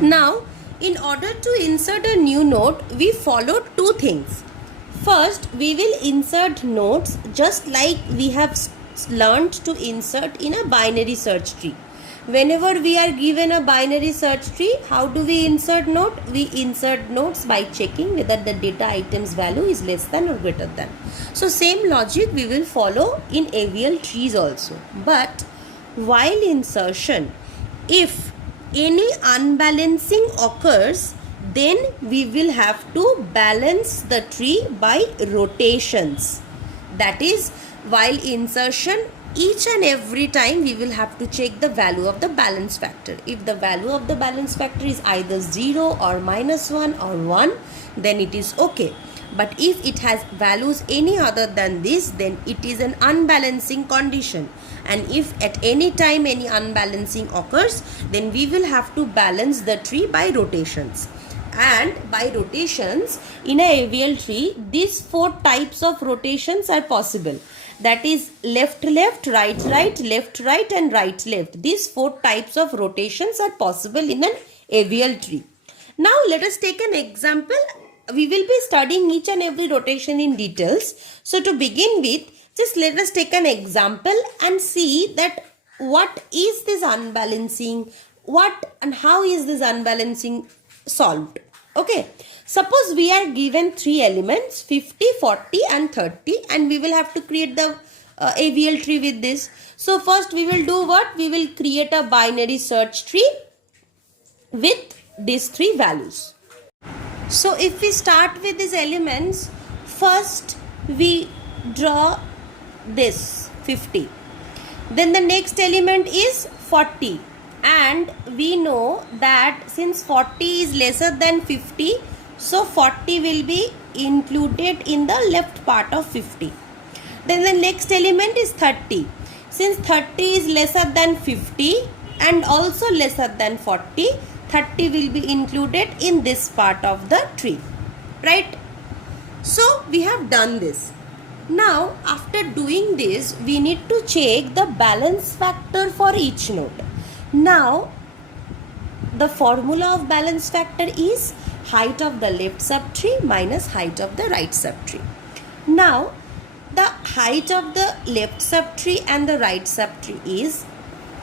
Now, in order to insert a new node, we follow two things. First, we will insert nodes just like we have learned to insert in a binary search tree. Whenever we are given a binary search tree, how do we insert node? We insert nodes by checking whether the data item's value is less than or greater than. So same logic we will follow in AVL trees also. But while insertion, if any unbalancing occurs, then we will have to balance the tree by rotations. That is, while insertion, each and every time we will have to check the value of the balance factor. If the value of the balance factor is either 0 or -1 or 1, then it is okay. But if it has values any other than this, then it is an unbalancing condition. And if at any time any unbalancing occurs, then we will have to balance the tree by rotations. And by rotations, in a AVL tree, these 4 types of rotations are possible. That is left left, right right, left right and right left. These 4 types of rotations are possible in an AVL tree. Now let us take an example. We will be studying each and every rotation in details. So to begin with, just let us take an example and see that what is this unbalancing, what and how is this unbalancing solved. Okay, suppose we are given 3 elements 50, 40 and 30, and we will have to create the AVL tree with this. So first we will do what? We will create a binary search tree with these 3 values. So if we start with these elements, first we draw this 50. Then the next element is 40. And we know that since 40 is lesser than 50, so 40 will be included in the left part of 50. Then the next element is 30. Since 30 is lesser than 50 and also lesser than 40, 30 will be included in this part of the tree, right? So we have done this. Now after doing this, we need to check the balance factor for each node. Now the formula of balance factor is height of the left subtree minus height of the right subtree. Now the height of the left subtree and the right subtree is,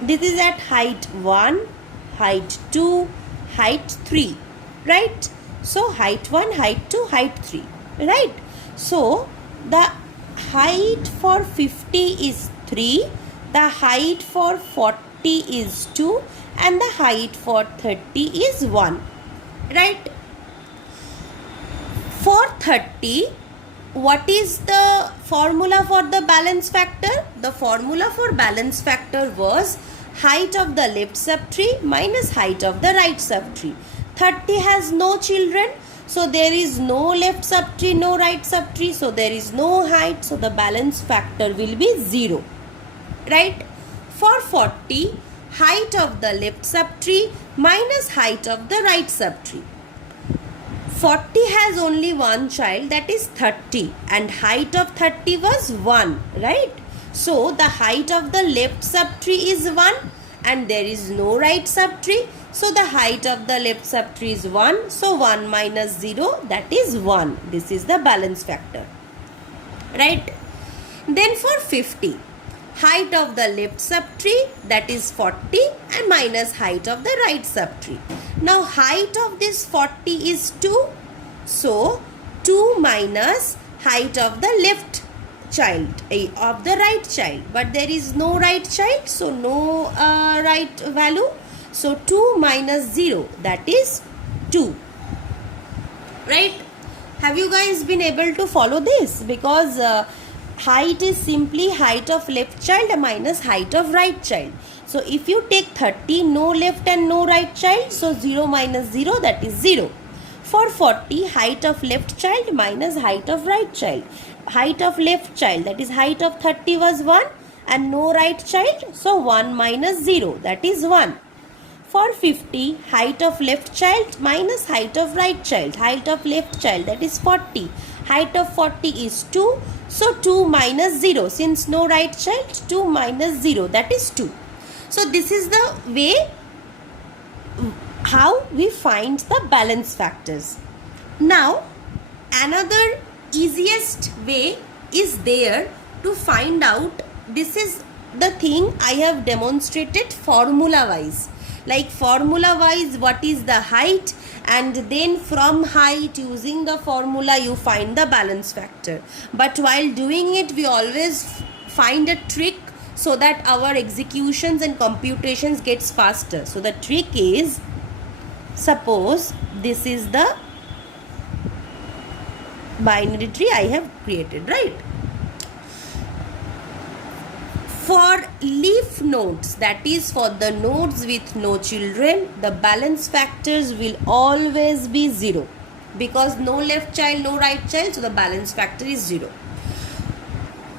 this is at height 1, height 2, height 3, right? So height 1, height 2, height 3, right? So the height for 50 is 3, the height for 40 is 2 and the height for 30 is 1, right? For 30, what is the formula for the balance factor? The formula for balance factor was height of the left subtree minus height of the right subtree. 30 has no children, so there is no left subtree, no right subtree, so there is no height, so the balance factor will be 0, right? For 40, height of the left subtree minus height of the right subtree. 40 has only one child, that is 30, and height of 30 was 1, right? So the height of the left subtree is 1 and there is no right subtree. So the height of the left subtree is 1. So 1 minus 0, that is 1. This is the balance factor, right? Then for 50, height of the left subtree, that is 40, and minus height of the right subtree. Now height of this 40 is 2. So 2 minus height of the left child, of the right child. But there is no right child, so no right value. So 2 minus 0, that is 2, right? Have you guys been able to follow this? Because height is simply height of left child minus height of right child. So if you take 30, no left and no right child, so 0 minus 0, that is 0. For 40, height of left child minus height of right child. Height of left child, that is height of 30 was 1 and no right child, so 1 minus 0, that is 1. For 50, height of left child minus height of right child. Height of left child, that is 40. Height of 40 is 2. So 2 minus 0. Since no right child, 2 minus 0, that is 2. So this is the way how we find the balance factors. Now, another easiest way is there to find out. This is the thing I have demonstrated formula wise. Like formula wise, what is the height, and then from height using the formula you find the balance factor. But while doing it, we always find a trick so that our executions and computations gets faster. So the trick is, suppose this is the binary tree I have created, right? For leaf nodes, that is for the nodes with no children, the balance factors will always be 0, because no left child, no right child, so the balance factor is 0.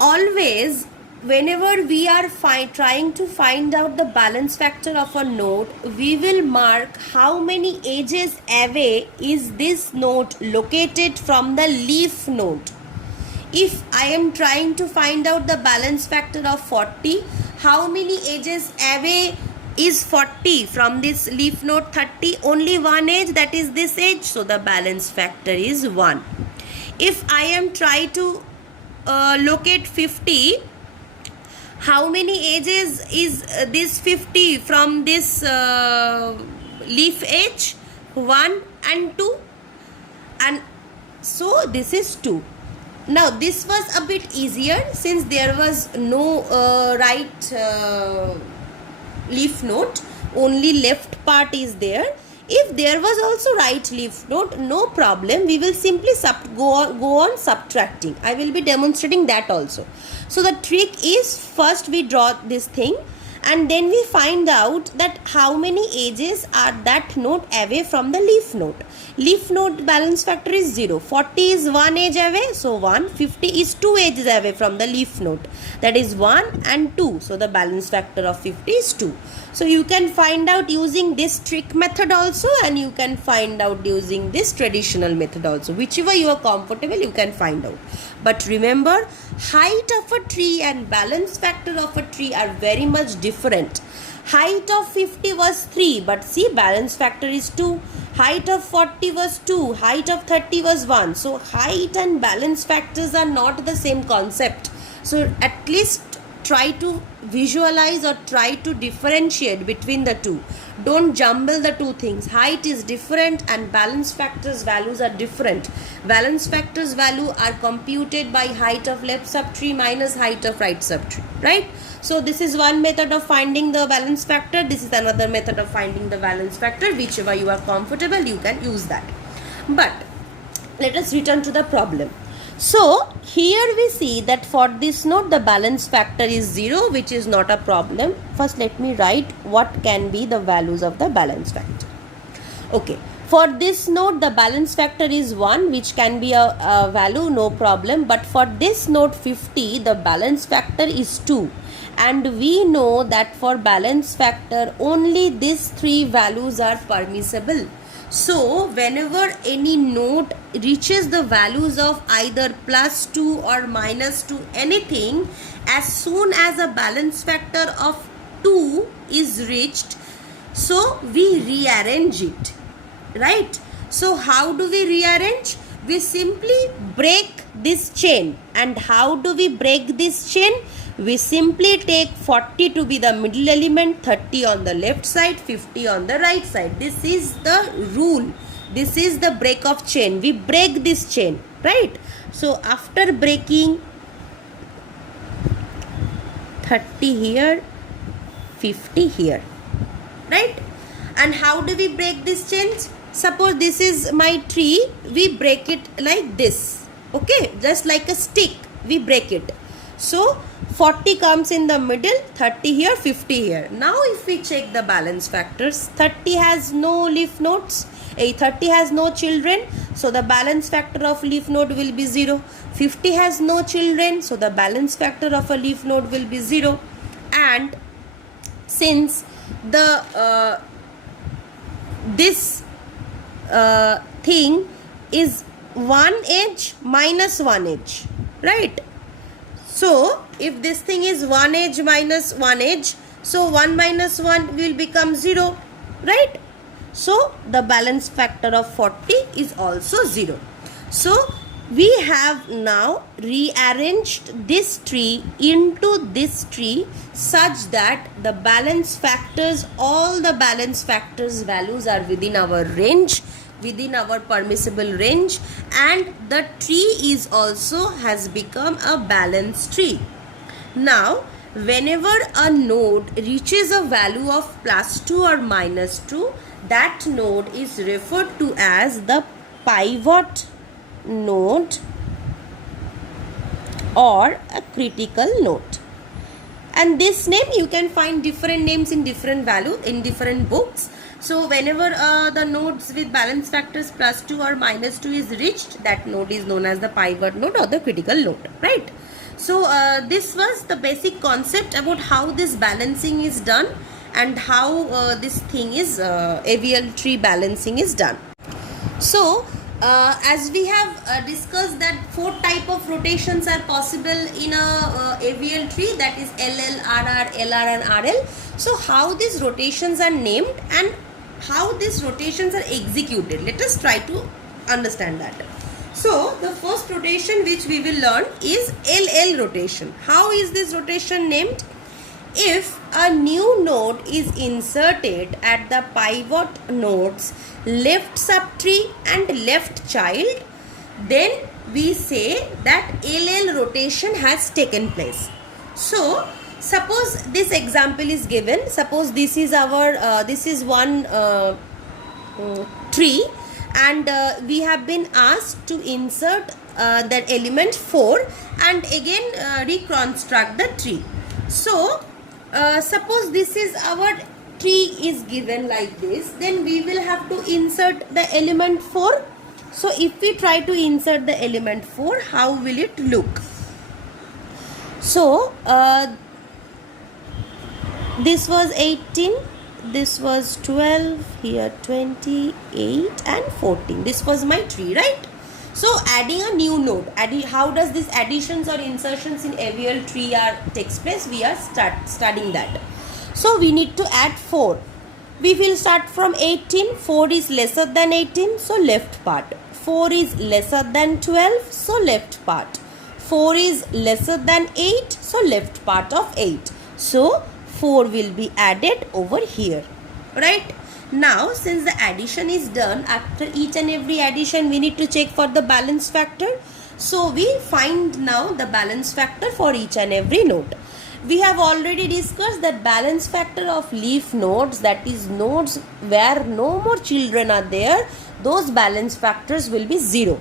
Always, whenever we are trying to find out the balance factor of a node, we will mark how many edges away is this node located from the leaf node. If I am trying to find out the balance factor of 40, how many edges away is 40 from this leaf node 30? Only one edge, that is this edge, so the balance factor is 1. If I am trying to locate 50, how many edges is this 50 from this leaf edge? 1 and 2, and so this is 2. Now this was a bit easier since there was no right leaf node, only left part is there. If there was also right leaf node, no problem, we will simply go on subtracting. I will be demonstrating that also. So the trick is, first we draw this thing and then we find out that how many edges are that node away from the leaf node. Leaf node balance factor is 0. 40 is 1 edge away, so 1. 50 is 2 edges away from the leaf node, that is 1 and 2. So the balance factor of 50 is 2. So you can find out using this trick method also, and you can find out using this traditional method also. Whichever you are comfortable, you can find out. But remember, height of a tree and balance factor of a tree are very much different. Height of 50 was 3, but see, balance factor is 2. Height of 40 was 2. Height of 30 was 1. So height and balance factors are not the same concept. So at least try to visualize or try to differentiate between the two. Don't jumble the two things. Height is different and balance factors values are different. Balance factors value are computed by height of left subtree minus height of right subtree, right? So this is one method of finding the balance factor. This is another method of finding the balance factor. Whichever you are comfortable, you can use that. But let us return to the problem. So here we see that for this node the balance factor is 0, which is not a problem. First let me write what can be the values of the balance factor. Okay, for this node the balance factor is 1, which can be a value, no problem. But for this node 50, the balance factor is 2. And we know that for balance factor only these 3 values are permissible. So whenever any node reaches the values of either plus 2 or minus 2, anything, as soon as a balance factor of 2 is reached, so we rearrange it, right? So how do we rearrange? We simply break this chain. And how do we break this chain? We simply take 40 to be the middle element, 30 on the left side, 50 on the right side. This is the rule. This is the break of chain. We break this chain, right? So after breaking 30 here, 50 here, right? And how do we break this chain? Suppose this is my tree, we break it like this, okay? Just like a stick, we break it. So 40 comes in the middle, 30 here, 50 here. Now if we check the balance factors, 30 has no leaf nodes, 30 has no children, so the balance factor of leaf node will be 0. 50 has no children, so the balance factor of a leaf node will be 0. And since the this thing is 1 edge minus 1 edge, right? So if this thing is 1 edge minus 1 edge, so 1 minus 1 will become 0, right? So the balance factor of 40 is also 0. So we have now rearranged this tree into this tree such that the balance factors, all the balance factors values are within our range, within our permissible range, and the tree is also has become a balanced tree. Now whenever a node reaches a value of +2 or -2, that node is referred to as the pivot node or a critical node. And this name you can find different names in different value in different books. So whenever the nodes with balance factors +2 or -2 is reached, that node is known as the pivot node or the critical node, right? So this was the basic concept about how this balancing is done and how this thing is AVL tree balancing is done. So as we have discussed that 4 type of rotations are possible in a AVL tree, that is LL, RR, LR and RL. So how these rotations are named and how these rotations are executed, let us try to understand that. So the first rotation which we will learn is LL rotation. How is this rotation named? If a new node is inserted at the pivot nodes left subtree and left child, then we say that LL rotation has taken place. So suppose this example is given. Suppose this is our this is one tree, and we have been asked to insert that element 4 and again reconstruct the tree. So suppose this is our tree is given like this, then we will have to insert the element 4. So if we try to insert the element 4, how will it look? So this was 18, this was 12, here 28 and 14. This was my tree, right? So adding a new node, how does this additions or insertions in AVL tree takes place? We are studying that. So we need to add 4. We will start from 18. 4 is lesser than 18, so left part. 4 is lesser than 12, so left part. 4 is lesser than 8, so left part of 8. So 4 will be added over here, right? Now since the addition is done, after each and every addition we need to check for the balance factor. So we find now the balance factor for each and every node. We have already discussed that balance factor of leaf nodes, that is nodes where no more children are there, those balance factors will be 0.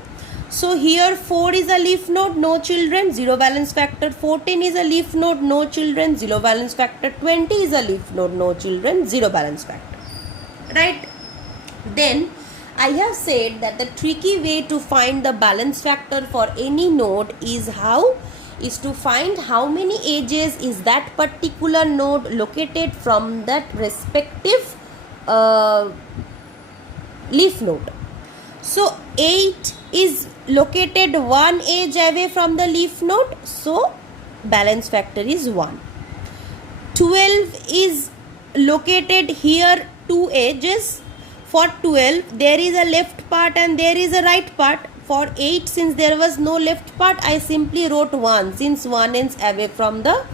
So here 4 is a leaf node, no children, 0 balance factor. 14 is a leaf node, no children, 0 balance factor. 20 is a leaf node, no children, 0 balance factor, right? Then I have said that the tricky way to find the balance factor for any node is to find how many edges is that particular node located from that respective leaf node. So 8 is located one edge away from the leaf node, so balance factor is 1. 12 is located here 2 edges. For 12 there is a left part and there is a right part. For 8, since there was no left part, I simply wrote 1, since 1 ends away from the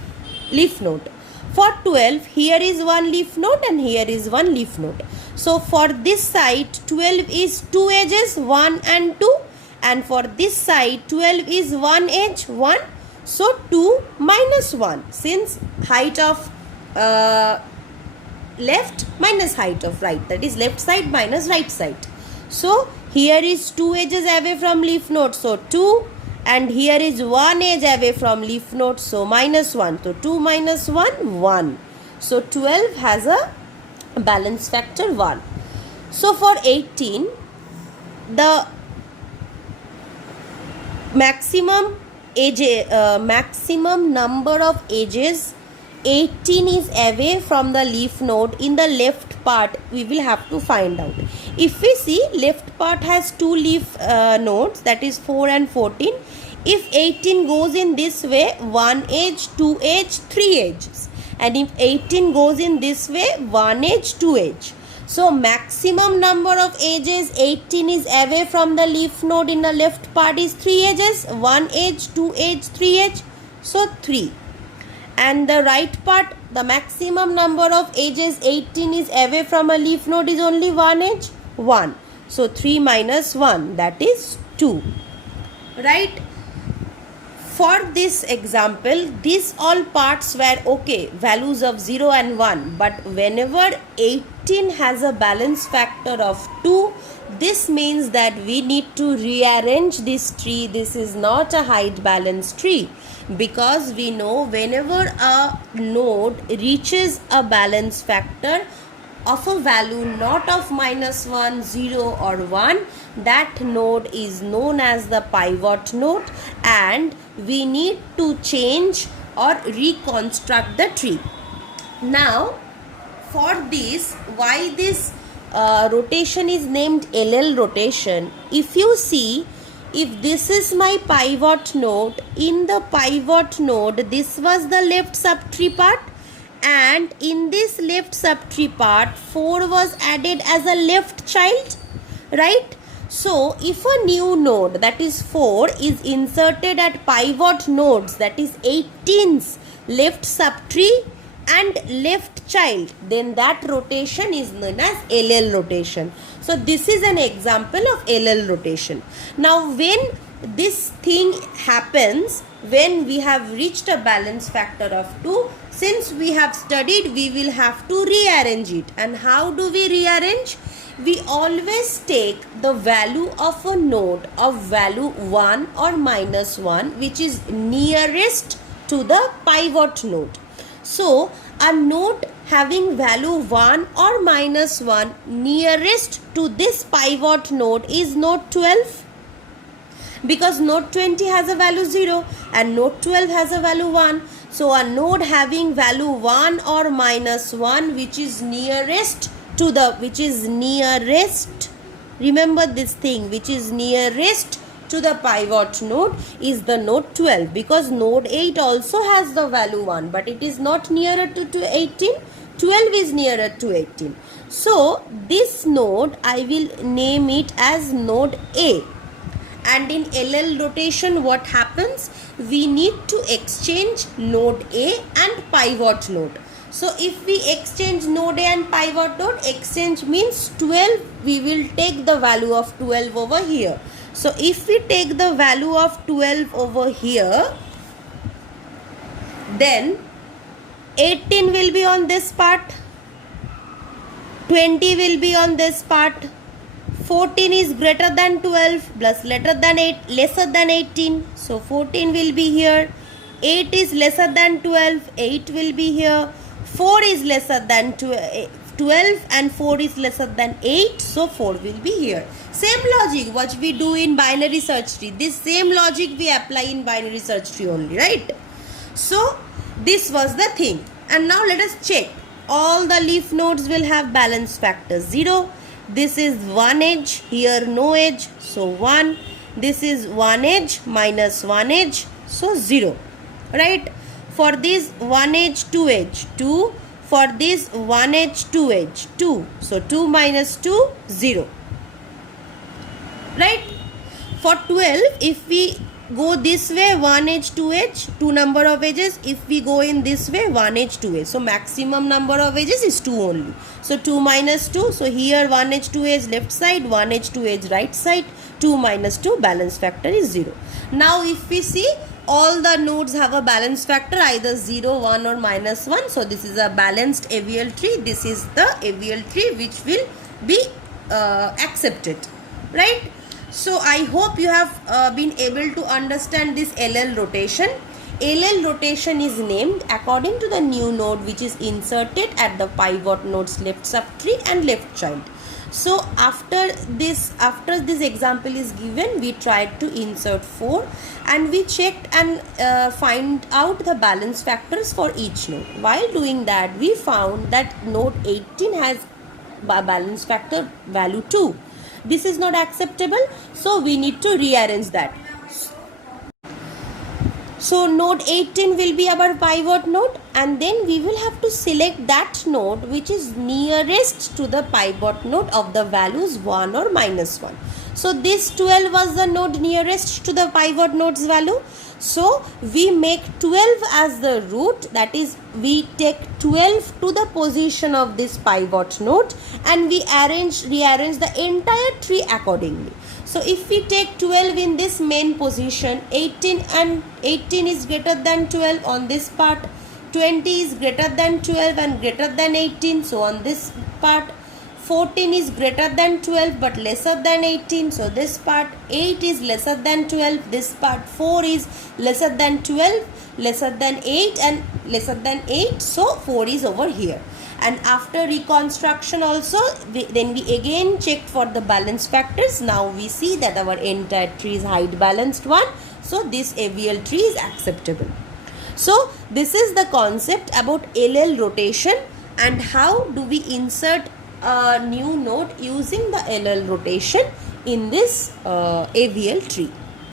leaf node. For 12, here is one leaf node and here is one leaf node. So for this side 12 is 2 edges, 1 and 2, and for this side 12 is 1 edge, 1. So 2 minus 1, since height of left minus height of right, that is left side minus right side. So here is 2 edges away from leaf node, so 2, and here is 1 edge away from leaf node, so minus 1. So 2 minus 1, 1. So 12 has a balance factor 1. So for 18, the maximum number of edges 18 is away from the leaf node in the left part, we will have to find out. If we see, left part has 2 leaf nodes, that is 4 and 14. If 18 goes in this way, 1 edge, 2 edge, 3 edges. And if 18 goes in this way, 1 edge, 2 edge. So maximum number of edges, 18 is away from the leaf node in the left part is 3 edges, 1 edge, 2 edge, 3 edge, so 3. And the right part, the maximum number of edges, 18 is away from a leaf node is only 1 edge, 1. So 3 minus 1, that is 2. Right? For this example, these all parts were okay, values of 0 and 1. But whenever 18 has a balance factor of 2, this means that we need to rearrange this tree. This is not a height balance tree, because we know whenever a node reaches a balance factor of a value not of -1, 0 or 1, that node is known as the pivot node, and we need to change or reconstruct the tree. Now for this, why this rotation is named LL rotation, if you see, if this is my pivot node, in the pivot node this was the left subtree part, and in this left subtree part 4 was added as a left child, right? So if a new node, that is 4, is inserted at pivot nodes, that is 18's left subtree and left child, then that rotation is known as LL rotation. So this is an example of LL rotation. Now when this thing happens, when we have reached a balance factor of 2, since we have studied, we will have to rearrange it. And how do we rearrange? We always take the value of a node of value 1 or -1, which is nearest to the pivot node. So a node having value 1 or -1 nearest to this pivot node is node 12, because node 20 has a value 0 and node 12 has a value 1. So a node having value 1 or -1, which is nearest to the, remember this thing, which is nearest to the pivot node is the node 12, because node 8 also has the value 1, but it is not nearer to 18. 12 is nearer to 18. So this node I will name it as node A. And in LL rotation, what happens? We need to exchange node A and pivot node. So if we exchange node A and pivot node, exchange means 12, we will take the value of 12 over here. So if we take the value of 12 over here, then 18 will be on this part, 20 will be on this part, 14 is greater than 12 plus lesser than 18, so 14 will be here. 8 is lesser than 12, 8 will be here. 4 is lesser than 12 and 4 is lesser than 8, so 4 will be here. Same logic what we do in binary search tree, this same logic we apply in binary search tree only, right? So this was the thing. And now let us check. All the leaf nodes will have balance factor 0. This is 1 edge, here no edge, so 1. This is 1 edge minus 1 edge, so 0, right? For this 1 edge, 2 edge, 2. For this 1 edge, 2 edge, 2. So 2 minus 2, 0, right? For 12, if we go this way, 1 edge, 2 edge, 2 number of edges. If we go in this way, 1 edge, 2 edge. So maximum number of edges is 2 only. So 2 minus 2. So here 1 edge, 2 edge left side, 1 edge, 2 edge right side. 2 minus 2, balance factor is 0. Now if we see, all the nodes have a balance factor either 0, 1 or -1. So this is a balanced AVL tree. This is the AVL tree which will be accepted, right? So I hope you have been able to understand this LL rotation. LL rotation is named according to the new node which is inserted at the pivot node's left subtree and left child. So after this example is given, we tried to insert 4 and we checked and find out the balance factors for each node. While doing that, we found that node 18 has balance factor value 2. This is not acceptable, so we need to rearrange that. So node 18 will be our pivot node, and then we will have to select that node which is nearest to the pivot node of the values 1 or minus 1. So this 12 was the node nearest to the pivot node's value. So we make 12 as the root, that is we take 12 to the position of this pivot node, and we rearrange the entire tree accordingly. So if we take 12 in this main position, 18 is greater than 12 on this part, 20 is greater than 12 and greater than 18, so on this part, 14 is greater than 12 but lesser than 18, so this part, 8 is lesser than 12, this part, 4 is lesser than 12, lesser than 8 and lesser than 8, so 4 is over here. And after reconstruction also, then we again checked for the balance factors. Now we see that our entire tree is height balanced one, so this AVL tree is acceptable. So this is the concept about LL rotation and how do we insert a new node using the LL rotation in this AVL tree.